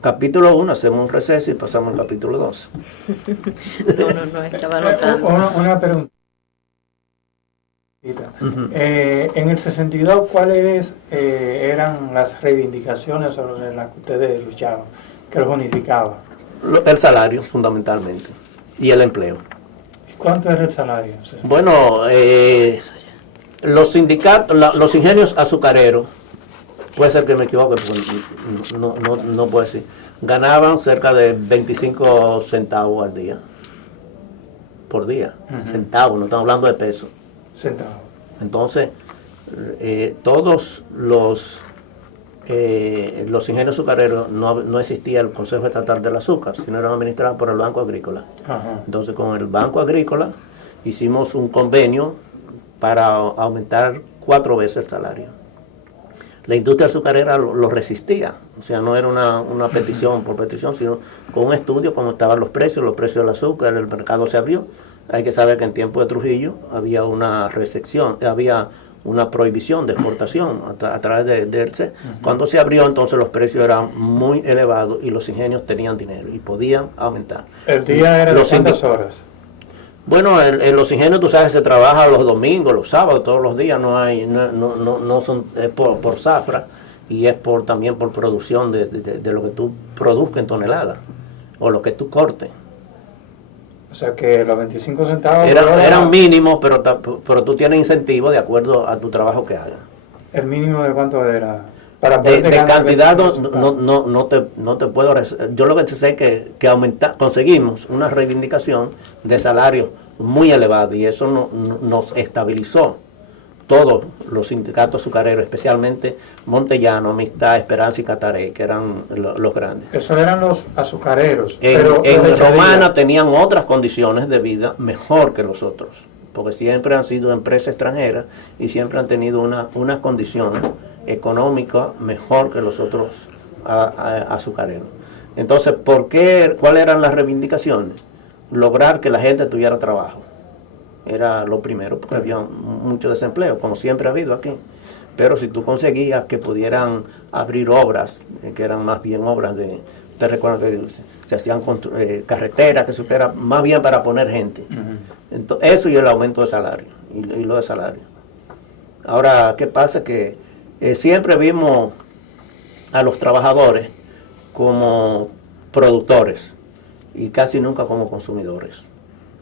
capítulo 1 hacemos un receso y pasamos al capítulo 2. No, estaba anotando. Una pregunta. En el 62, ¿cuáles eran las reivindicaciones sobre las que ustedes luchaban, que los unificaban? El salario, fundamentalmente, y el empleo. ¿Cuánto era el salario? O sea, Bueno, los sindicatos, los ingenios azucareros, puede ser que me equivoque, porque no puedo decir, ganaban cerca de 25 centavos al día, por día, centavos, no estamos hablando de pesos. centavos. Entonces, todos los ingenios azucareros, no existía el Consejo Estatal del Azúcar, sino eran administrados por el Banco Agrícola. Ajá. Entonces, con el Banco Agrícola hicimos un convenio para aumentar 4 veces el salario. La industria azucarera lo resistía, o sea, no era una petición por petición, sino con un estudio, cómo estaban los precios del azúcar, el mercado se abrió. Hay que saber que en tiempo de Trujillo había una restricción, había una prohibición de exportación a través del CE. Cuando se abrió, entonces los precios eran muy elevados y los ingenios tenían dinero y podían aumentar. ¿El día era de cuántas horas? Bueno, en los ingenios tú sabes que se trabaja los domingos, los sábados, todos los días, no son por zafra y es también por producción de lo que tú produzcas en toneladas o lo que tú cortes. O sea que los 25 centavos eran mínimos, pero tú tienes incentivo de acuerdo a tu trabajo que hagas. ¿El mínimo de cuánto era? De cantidad no te puedo... Yo lo que sé es que conseguimos una reivindicación de salario muy elevado y eso nos estabilizó todos los sindicatos azucareros, especialmente Montellano, Amistad, Esperanza y Cataré, que eran los grandes. Esos eran los azucareros. En Romana tenían otras condiciones de vida mejor que los otros, porque siempre han sido empresas extranjeras y siempre han tenido unas condiciones económica mejor que los otros azucareros. Entonces, ¿cuáles eran las reivindicaciones? Lograr que la gente tuviera trabajo. Era lo primero, porque había mucho desempleo, como siempre ha habido aquí. Pero si tú conseguías que pudieran abrir obras, que eran más bien obras te recuerdan que se hacían carreteras, que eso era más bien para poner gente. Entonces, eso y el aumento de salario, y lo de salario. Ahora, ¿qué pasa? Que siempre vimos a los trabajadores como productores y casi nunca como consumidores.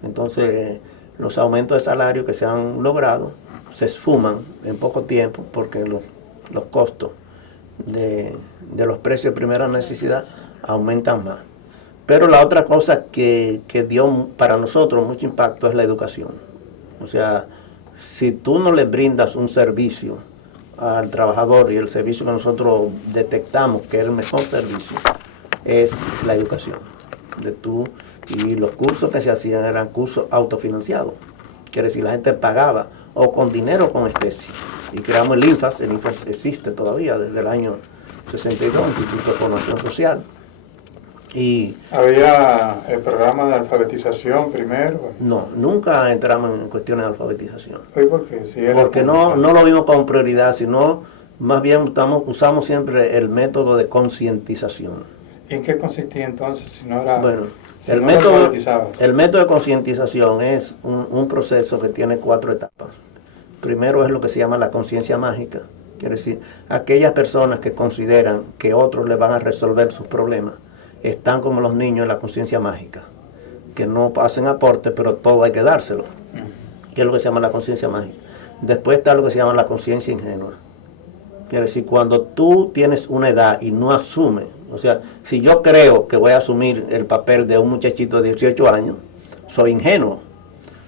Entonces, los aumentos de salario que se han logrado se esfuman en poco tiempo porque los costos de los precios de primera necesidad aumentan más. Pero la otra cosa que dio para nosotros mucho impacto es la educación. O sea, si tú no le brindas un servicio al trabajador y el servicio que nosotros detectamos que es el mejor servicio es la educación. Y los cursos que se hacían eran cursos autofinanciados. Quiere decir, la gente pagaba o con dinero o con especie. Y creamos el INFAS existe todavía desde el año 62, Instituto de Formación Social. Y ¿había el programa de alfabetización primero? No, nunca entramos en cuestiones de alfabetización. ¿Por qué? Porque no lo vimos como prioridad, sino más bien usamos siempre el método de concientización. ¿Y en qué consistía entonces si no era... Bueno, si el no método de concientización es un proceso que tiene 4 etapas. Primero es lo que se llama la conciencia mágica. Quiere decir, aquellas personas que consideran que otros les van a resolver sus problemas están como los niños en la conciencia mágica, que no hacen aporte, pero todo hay que dárselo. Que es lo que se llama la conciencia mágica. Después está lo que se llama la conciencia ingenua. Quiere decir, cuando tú tienes una edad y no asumes, o sea, si yo creo que voy a asumir el papel de un muchachito de 18 años, soy ingenuo.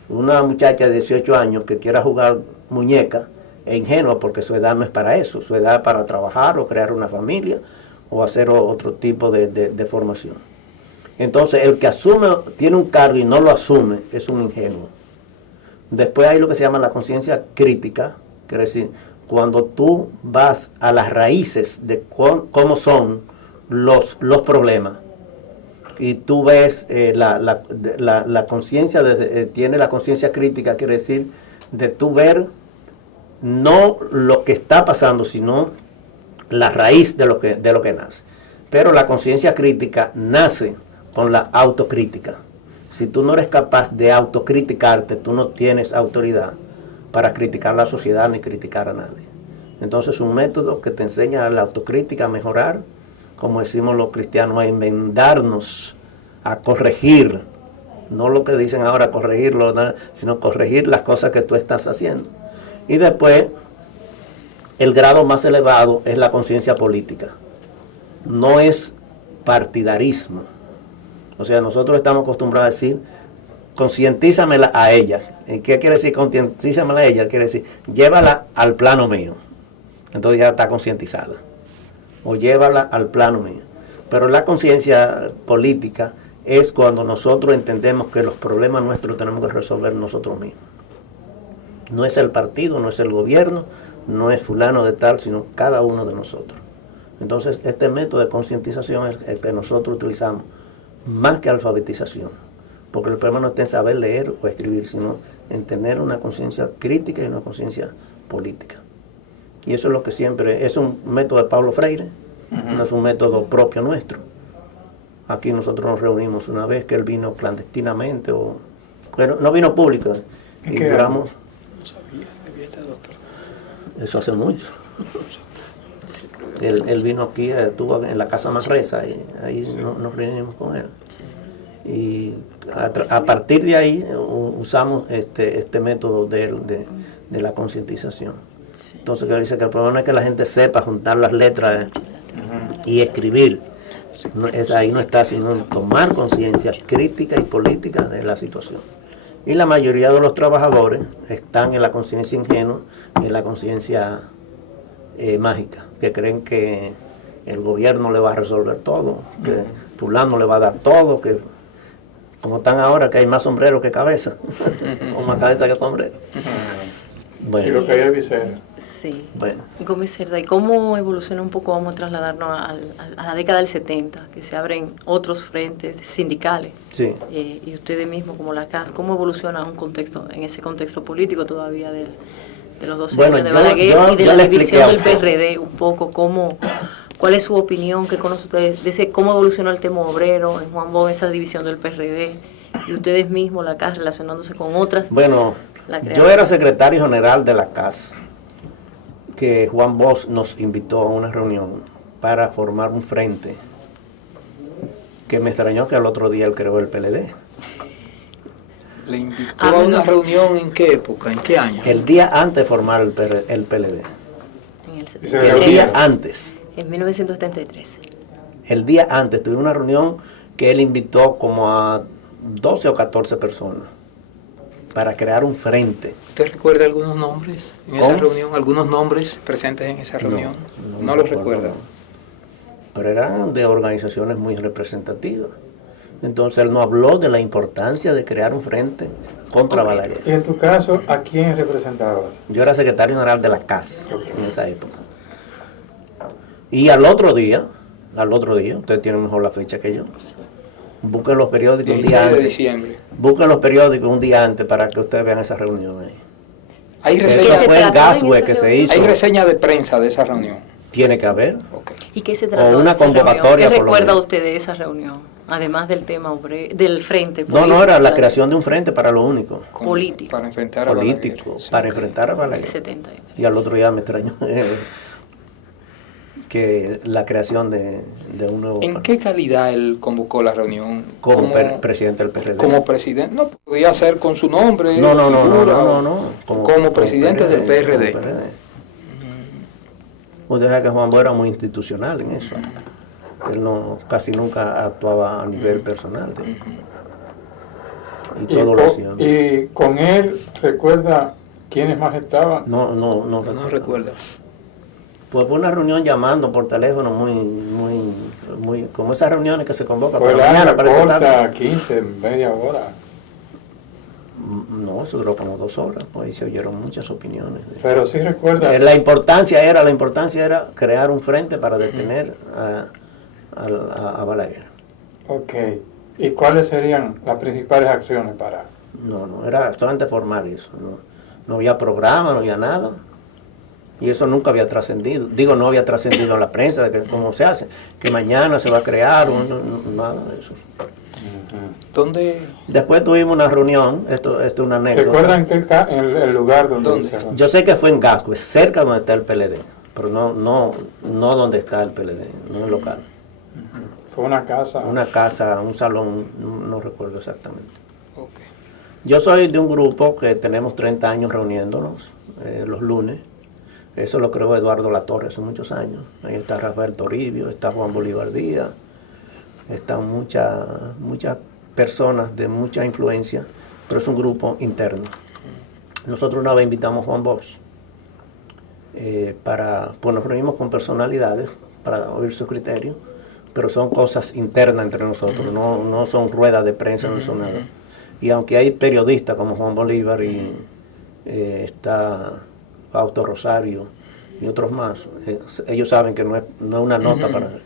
Una muchacha de 18 años que quiera jugar muñeca es ingenua porque su edad no es para eso, su edad es para trabajar o crear una familia o hacer otro tipo de formación. Entonces, el que tiene un cargo y no lo asume, es un ingenuo. Después hay lo que se llama la conciencia crítica, quiere decir, cuando tú vas a las raíces de cómo son los problemas, y tú ves la conciencia, tiene la conciencia crítica, quiere decir, de tú ver no lo que está pasando, sino la raíz de lo que nace. Pero la conciencia crítica nace con la autocrítica. Si tú no eres capaz de autocriticarte, tú no tienes autoridad para criticar la sociedad ni criticar a nadie. Entonces, un método que te enseña a la autocrítica, a mejorar, como decimos los cristianos, a enmendarnos, a corregir, no lo que dicen ahora corregirlo, sino corregir las cosas que tú estás haciendo. Y después, el grado más elevado es la conciencia política. No es partidarismo. O sea, nosotros estamos acostumbrados a decir, concientízamela a ella. ¿Y qué quiere decir concientízamela a ella? Quiere decir, llévala al plano mío. Entonces ya está concientizada. O llévala al plano mío. Pero la conciencia política es cuando nosotros entendemos que los problemas nuestros tenemos que resolver nosotros mismos. No es el partido, no es el gobierno, no es fulano de tal, sino cada uno de nosotros. Entonces, este método de concientización es el que nosotros utilizamos, más que alfabetización. Porque el problema no está en saber leer o escribir, sino en tener una conciencia crítica y una conciencia política. Y eso es lo que siempre, es un método de Pablo Freire, no es un método propio nuestro. Aquí nosotros nos reunimos una vez que él vino clandestinamente, bueno, no vino público, y duramos. No sabía que había estado aquí. Eso hace mucho. Él vino aquí, estuvo en la Casa Manresa, y ahí nos reunimos con él. Y a partir de ahí usamos este método de la concientización. Entonces, que dice que el problema es que la gente sepa juntar las letras y escribir. Ahí no está, sino en tomar conciencia crítica y política de la situación. Y la mayoría de los trabajadores están en la conciencia ingenua, en la conciencia mágica, que creen que el gobierno le va a resolver todo, que fulano le va a dar todo, que como están ahora, que hay más sombrero que cabeza, o más cabeza que sombrero. Bueno. Y lo que hay es visera. Sí. Bueno. Gómez Cerda, ¿y cómo evoluciona un poco? Vamos a trasladarnos a la década del 70, que se abren otros frentes sindicales. Sí. Y ustedes mismos, como la CAS, ¿cómo evoluciona un contexto, en ese contexto político todavía de los 12 años de Balaguer y de la división del PRD? Un poco, ¿cuál es su opinión? ¿Qué conoce ustedes de cómo evolucionó el tema obrero en Juan Bosch, esa división del PRD? Y ustedes mismos, la CAS, relacionándose con otras. Bueno, yo era secretario general de la CAS, que Juan Bosch nos invitó a una reunión para formar un frente, que me extrañó que al otro día él creó el PLD. ¿Le invitó a una reunión en qué época, en qué año? El día antes de formar el PLD. El día antes. En 1973. El día antes tuve una reunión que él invitó como a 12 o 14 personas para crear un frente. ¿Usted recuerda algunos nombres en esa reunión? ¿Algunos nombres presentes en esa reunión? No los recuerda. Pero eran de organizaciones muy representativas. Entonces él nos habló de la importancia de crear un frente contra Balaguer. Y en tu caso, ¿a quién representabas? Yo era secretario general de la CAS en esa época. Y al otro día, ustedes tienen mejor la fecha que yo, busquen los periódicos un día antes. Diciembre. Busquen los periódicos un día antes para que ustedes vean esa reunión ahí. Hay Eso fue el gasway que se hizo. Hay reseña de prensa de esa reunión. Tiene que haber. Okay. ¿Y qué se trató? O una convocatoria. ¿Qué recuerda usted de esa reunión? Además del tema del frente político. No, era la creación de un frente para lo único. Político. Para enfrentar a Balaguer. Para enfrentar a Balaguer. 70. Y al otro día me extrañó que la creación de un nuevo ¿En qué calidad él convocó la reunión? Como presidente del PRD. Como presidente, no podía ser con su nombre. No. Como presidente del PRD. Usted sabe que Juan Bosch era muy institucional en eso. Él casi nunca actuaba a nivel personal. Y todo lo hacía. ¿Y con él recuerda quiénes más estaban? No recuerda. Pues fue una reunión llamando por teléfono muy como esas reuniones que se convocan para mañana para corta, 15, media hora. No, eso duró como 2 horas, pues ahí se oyeron muchas opiniones. Pero sí recuerda. La importancia era crear un frente para detener a Balaguer. Ok. ¿Y cuáles serían las principales acciones para? No, era solamente formar eso. No había programa, no había nada. Y eso nunca había trascendido. Digo, no había trascendido en la prensa de que cómo se hace, que mañana se va a crear, nada de eso. ¿Dónde? Después tuvimos una reunión, esto es una anécdota. ¿Recuerdan el lugar donde se... Yo sé que fue en Gascue, cerca donde está el PLD, pero no donde está el PLD, no el local. Fue una casa. Una casa, un salón, no recuerdo exactamente. Okay. Yo soy de un grupo que tenemos 30 años reuniéndonos los lunes. Eso lo creó Eduardo Latorre hace muchos años. Ahí está Rafael Toribio, está Juan Bolívar Díaz, están muchas personas de mucha influencia, pero es un grupo interno. Nosotros una vez invitamos a Juan Bosch pues nos reunimos con personalidades para oír sus criterios, pero son cosas internas entre nosotros, no son ruedas de prensa, no son nada. Y aunque hay periodistas como Juan Bolívar y está Fausto Rosario y otros más, ellos saben que no es una nota para él.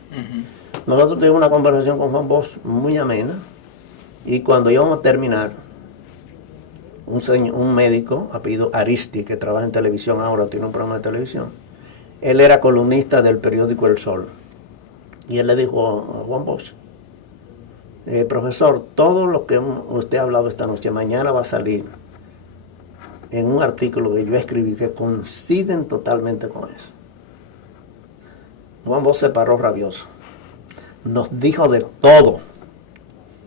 Nosotros tuvimos una conversación con Juan Bosch muy amena, y cuando íbamos a terminar, un médico, apellido Aristi, que trabaja en televisión ahora, tiene un programa de televisión, él era columnista del periódico El Sol, y él le dijo a Juan Bosch, profesor, todo lo que usted ha hablado esta noche, mañana va a salir en un artículo que yo escribí que coinciden totalmente con eso. Juan Bosch se paró rabioso. Nos dijo de todo,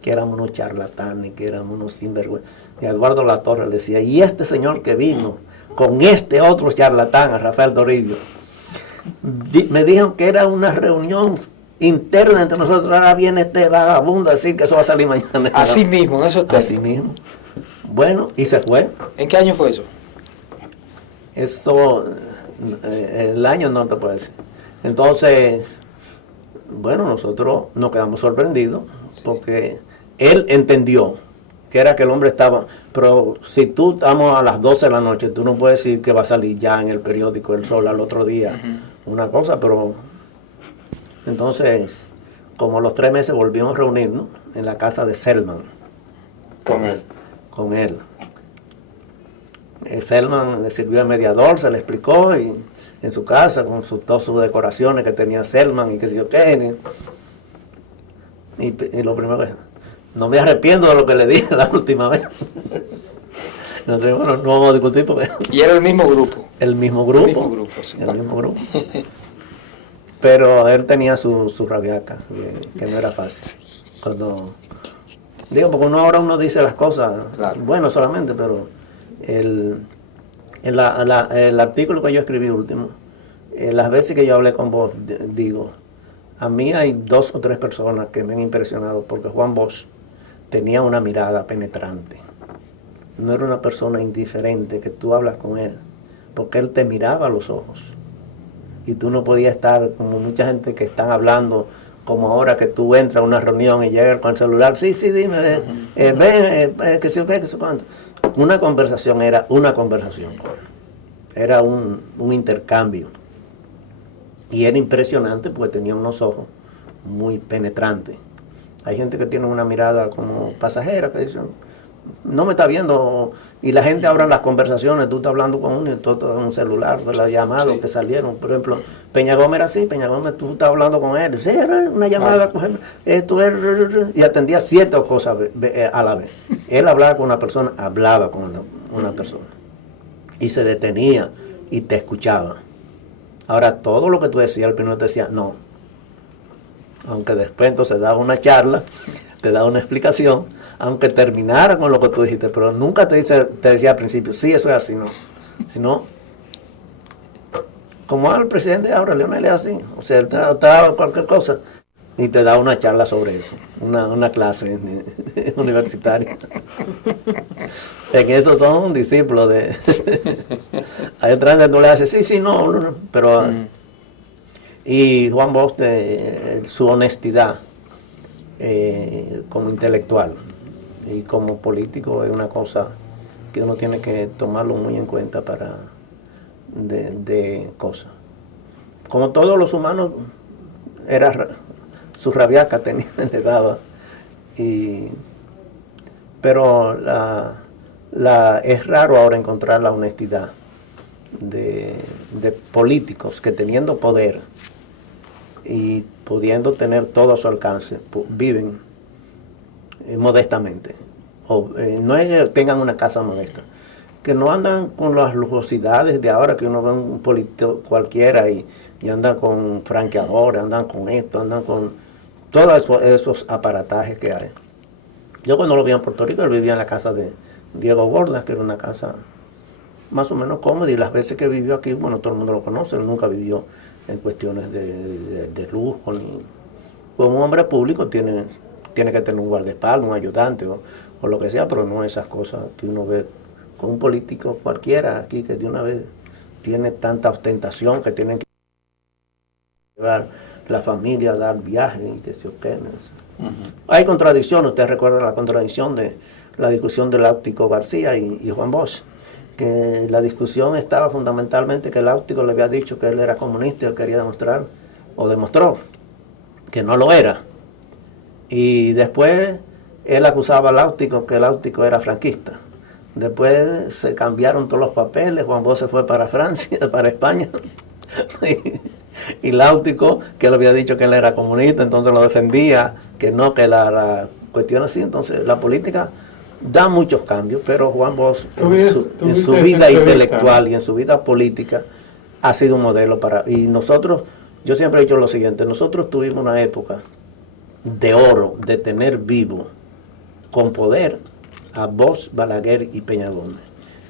que éramos unos charlatanes, que éramos unos sinvergüenza. Y Eduardo Latorre le decía, y este señor que vino con este otro charlatán, a Rafael Toribio, me dijeron que era una reunión interna entre nosotros, ahora viene este vagabundo a decir que eso va a salir mañana. Así mismo, eso está. Así mismo. Bueno, y se fue. ¿En qué año fue eso? Eso, el año no te puedo decir. Entonces, bueno, nosotros nos quedamos sorprendidos porque él entendió que era que el hombre estaba, pero si tú estamos a las 12 de la noche, tú no puedes decir que va a salir ya en el periódico El Sol al otro día, una cosa, pero entonces, como los 3 meses volvimos a reunirnos en la casa de Selman. Con él. Selman le sirvió de mediador, se le explicó, y en su casa, con todas sus decoraciones que tenía Selman y qué sé yo qué. Y lo primero es, no me arrepiento de lo que le dije la última vez. Nosotros, bueno, no vamos a discutir porque... ¿Y era el mismo grupo? El mismo grupo. Sí. El mismo grupo. Pero él tenía su rabiaca, que no era fácil. Digo, porque ahora uno dice las cosas, claro, bueno solamente, pero el artículo que yo escribí último, las veces que yo hablé con vos, digo, a mí hay 2 o 3 personas que me han impresionado, porque Juan Bosch tenía una mirada penetrante. No era una persona indiferente que tú hablas con él, porque él te miraba a los ojos. Y tú no podías estar como mucha gente que están hablando, como ahora que tú entras a una reunión y llegas con el celular, sí, dime, ven, que se ve, que se cuánto. Una conversación era una conversación, era un intercambio. Y era impresionante porque tenía unos ojos muy penetrantes. Hay gente que tiene una mirada como pasajera, que dicen, no me está viendo, y la gente ahora en las conversaciones, tú estás hablando con uno y todo en un celular, de las llamadas que salieron, por ejemplo, Peña Gómez era así, Peña Gómez, tú estás hablando con él, sí, era una llamada, esto es, y atendía 7 cosas a la vez. Él hablaba con una persona, y se detenía y te escuchaba. Ahora, todo lo que tú decías, el primero te decía, no, aunque después entonces daba una charla, te daba una explicación, aunque terminara con lo que tú dijiste, pero nunca te decía al principio, sí, eso es así, no. Sino, como el presidente ahora, Leonel es así, o sea, él te da cualquier cosa y te da una charla sobre eso, una clase universitaria. En eso son discípulos de... Hay otra gente que tú le haces, sí, no, pero... Y Juan Bosch, su honestidad como intelectual y como político es una cosa que uno tiene que tomarlo muy en cuenta para de cosas. Como todos los humanos, era su rabiaca le daba, pero es raro ahora encontrar la honestidad de políticos que teniendo poder y pudiendo tener todo a su alcance, viven modestamente. No es que tengan una casa modesta, que no andan con las lujosidades de ahora, que uno ve un político cualquiera y andan con franqueadores, andan con esto, andan con todos esos aparatajes que hay. Yo cuando lo vi en Puerto Rico, él vivía en la casa de Diego Bordas, que era una casa más o menos cómoda, y las veces que vivió aquí, bueno, todo el mundo lo conoce, él nunca vivió en cuestiones de lujo, ni como hombre público tiene que tener un guardaespaldas, un ayudante o lo que sea, pero no esas cosas que uno ve con un político cualquiera aquí, que de una vez tiene tanta ostentación, que tienen que llevar la familia a dar viajes y que se obtienen. Hay contradicciones. Usted recuerda la contradicción de la discusión del Láutico García y Juan Bosch, que la discusión estaba fundamentalmente que el Láutico le había dicho que él era comunista y él quería demostrar, o demostró, que no lo era. Y después él acusaba al Láutico que el Láutico era franquista. Después se cambiaron todos los papeles, Juan Bosch se fue para Francia, para España, y Láutico, que le había dicho que él era comunista, entonces lo defendía, que no, que la cuestión así. Entonces la política da muchos cambios, pero Juan Bosch en su vida intelectual y en su vida política ha sido un modelo para... Y nosotros, yo siempre he dicho lo siguiente, nosotros tuvimos una época de oro, de tener vivo, con poder, a Bosch, Balaguer y Peña Gómez.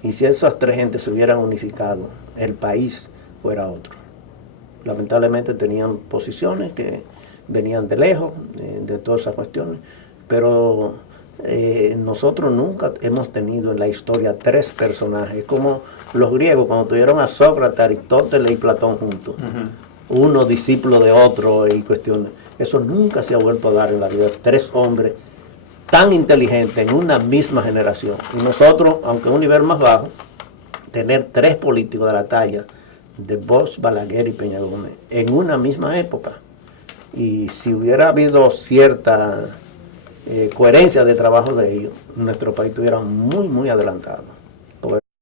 Y si esas tres gentes se hubieran unificado, el país fuera otro. Lamentablemente tenían posiciones que venían de lejos, de todas esas cuestiones, pero nosotros nunca hemos tenido en la historia tres personajes, como los griegos cuando tuvieron a Sócrates, Aristóteles y Platón juntos, uno discípulo de otro y cuestiones. Eso nunca se ha vuelto a dar en la vida, tres hombres tan inteligentes en una misma generación. Y nosotros, aunque en un nivel más bajo, tener tres políticos de la talla de Bosch, Balaguer y Peña Gómez en una misma época. Y si hubiera habido cierta coherencia de trabajo de ellos, nuestro país estuviera muy, muy adelantado.